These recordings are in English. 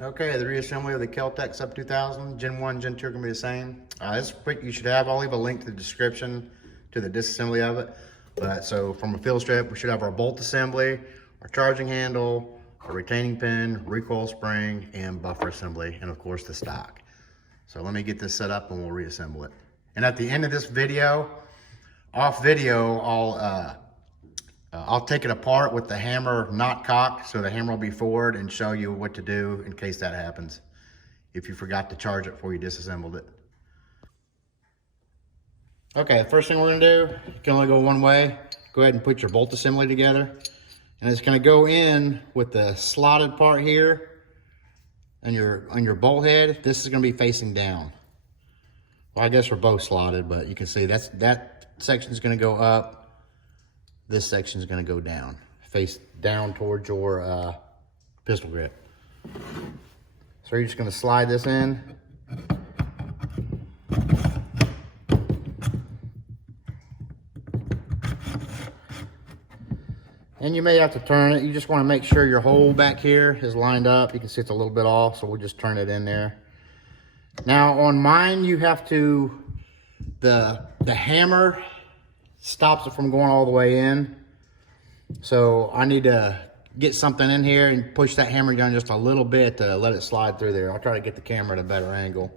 Okay, the reassembly of the Kel-Tec Sub2000, Gen 1, Gen 2 are going to be the same. This is quick, you should have, I'll leave a link to the description to the disassembly of it. But so from a field strip, we should have our bolt assembly, our charging handle, our retaining pin, recoil spring, and buffer assembly, and of course the stock. So let me get this set up and we'll reassemble it. And at the end of this video, off video, I'll take it apart with the hammer not cocked, so the hammer will be forward, and show you what to do in case that happens, if you forgot to charge it before you disassembled it. Okay, the first thing we're gonna do, you can only go one way. Go ahead and put your bolt assembly together. And it's gonna go in with the slotted part here on your bolt head. This is gonna be facing down. Well, I guess we're both slotted, but you can see that section is gonna go up. This section is going to go down, face down towards your pistol grip. So you're just going to slide this in. And you may have to turn it. You just want to make sure your hole back here is lined up. You can see it's a little bit off, so we'll just turn it in there. Now on mine, you have to, the hammer stops it from going all the way in. So I need to get something in here and push that hammer down just a little bit to let it slide through there. I'll try to get the camera at a better angle.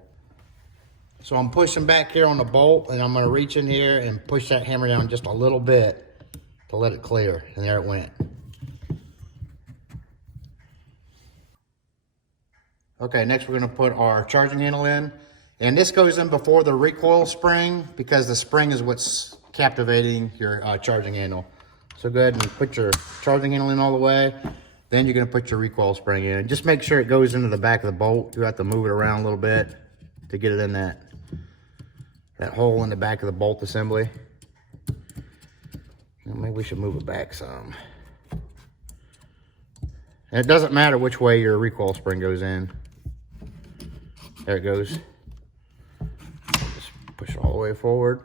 So I'm pushing back here on the bolt, and I'm gonna reach in here and push that hammer down just a little bit to let it clear, and there it went. Okay, next we're gonna put our charging handle in. And this goes in before the recoil spring, because the spring is what's captivating your charging handle. So go ahead and put your charging handle in all the way. Then you're gonna put your recoil spring in. Just make sure it goes into the back of the bolt. You have to move it around a little bit to get it in that hole in the back of the bolt assembly. Maybe we should move it back some. And it doesn't matter which way your recoil spring goes in. There it goes. Just push it all the way forward.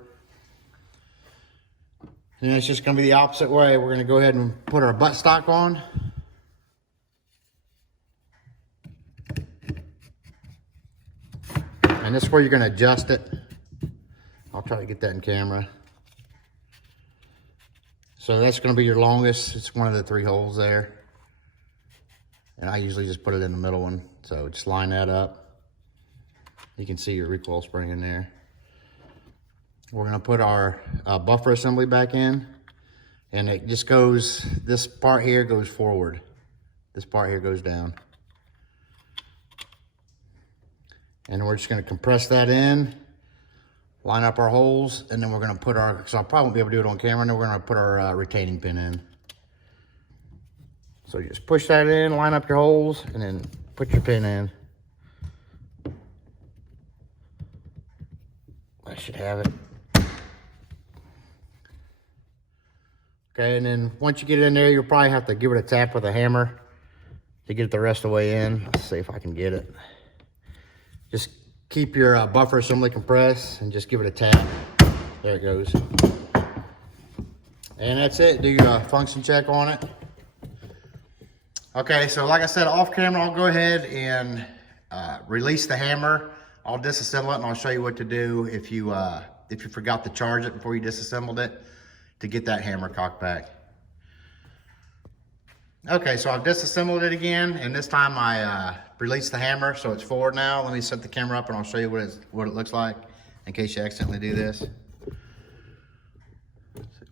And it's just going to be the opposite way. We're going to go ahead and put our buttstock on. And this is where you're going to adjust it. I'll try to get that in camera. So that's going to be your longest. It's one of the 3 holes there. And I usually just put it in the middle one. So just line that up. You can see your recoil spring in there. We're gonna put our buffer assembly back in, and it just goes, this part here goes forward. This part here goes down. And we're just gonna compress that in, line up our holes, and then we're gonna put our, so I probably won't be able to do it on camera, and then we're gonna put our retaining pin in. So you just push that in, line up your holes, and then put your pin in. I should have it. Okay, and then once you get it in there, you'll probably have to give it a tap with a hammer to get it the rest of the way in. Let's see if I can get it. Just keep your buffer assembly compressed and just give it a tap. There it goes. And that's it. Do your function check on it. Okay, so like I said, off camera, I'll go ahead and release the hammer. I'll disassemble it, and I'll show you what to do if you forgot to charge it before you disassembled it, to get that hammer cocked back. Okay, so I've disassembled it again, and this time I released the hammer, so it's forward now. Let me set the camera up and I'll show you what it looks like in case you accidentally do this.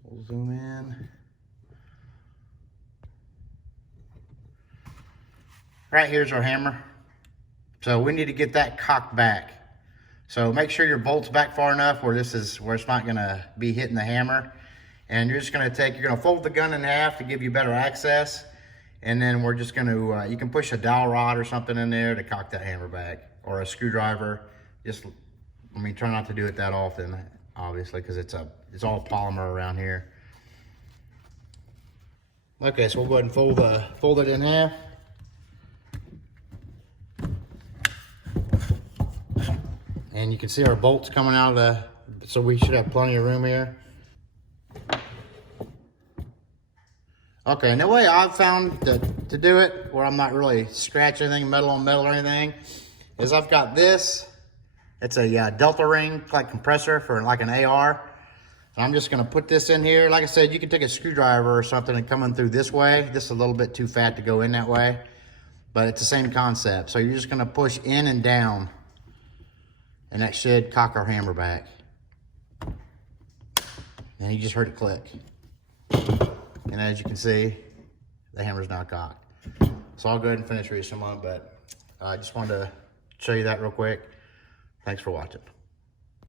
We'll zoom in. Right here's our hammer. So we need to get that cocked back. So make sure your bolt's back far enough where it's not gonna be hitting the hammer. And you're just gonna you're gonna fold the gun in half to give you better access. And then we're just gonna, you can push a dowel rod or something in there to cock that hammer back, or a screwdriver. Try not to do it that often, obviously, because it's all polymer around here. Okay, so we'll go ahead and fold it in half. And you can see our bolts coming out of so we should have plenty of room here. Okay, and the way I've found to do it, where I'm not really scratching anything, metal on metal or anything, is I've got this. It's a Delta ring, like compressor for like an AR. And I'm just gonna put this in here. Like I said, you can take a screwdriver or something and come in through this way. This is a little bit too fat to go in that way, but it's the same concept. So you're just gonna push in and down, and that should cock our hammer back. And you just heard it click. And as you can see, the hammer's now cocked. So I'll go ahead and finish reassembling, but I just wanted to show you that real quick. Thanks for watching.